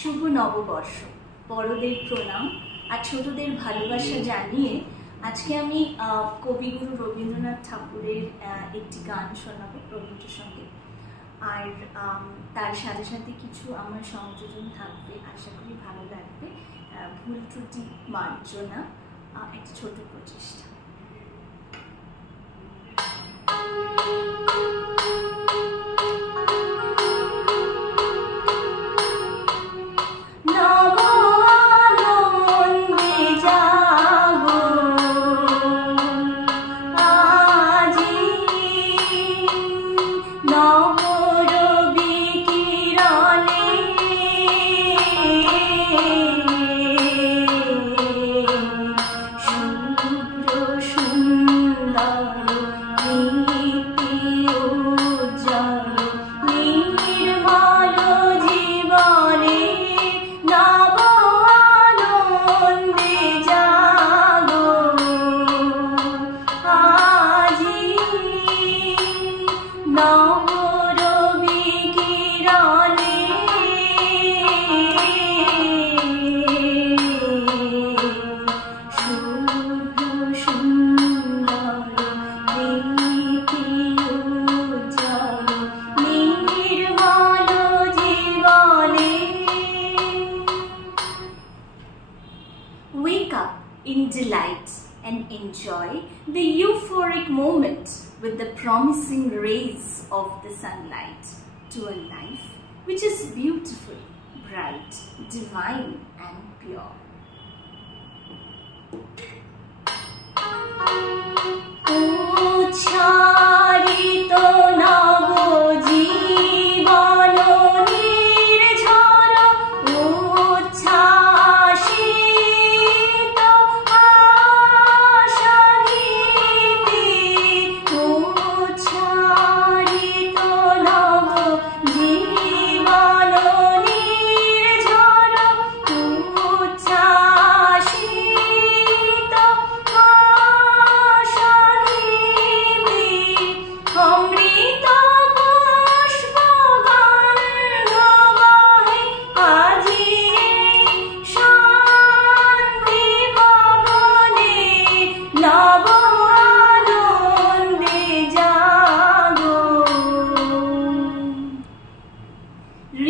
শুভ নববর্ষ, বড়দের প্রণাম আর ছোটদের ভালোবাসা জানিয়ে আজকে আমি কবিগুরু রবীন্দ্রনাথ ঠাকুরের একটি গান শোনাবো রবীন্দ্রসঙ্গীত। আর তার সাথে সাথে কিছু আমার সংযোজন থাকবে, আশা করি ভালো লাগবে। ভুল ত্রুটি মার্জনা, একটা ছোট প্রচেষ্টা। Wake up in delight and enjoy the euphoric moment with the promising rays of the sunlight to a life which is beautiful, bright, divine and pure.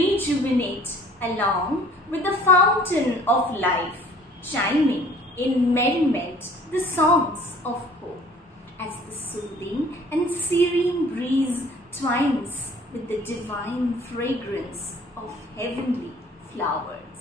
Rejuvenate along with the fountain of life, chiming in merriment the songs of hope, as the soothing and serene breeze twines with the divine fragrance of heavenly flowers.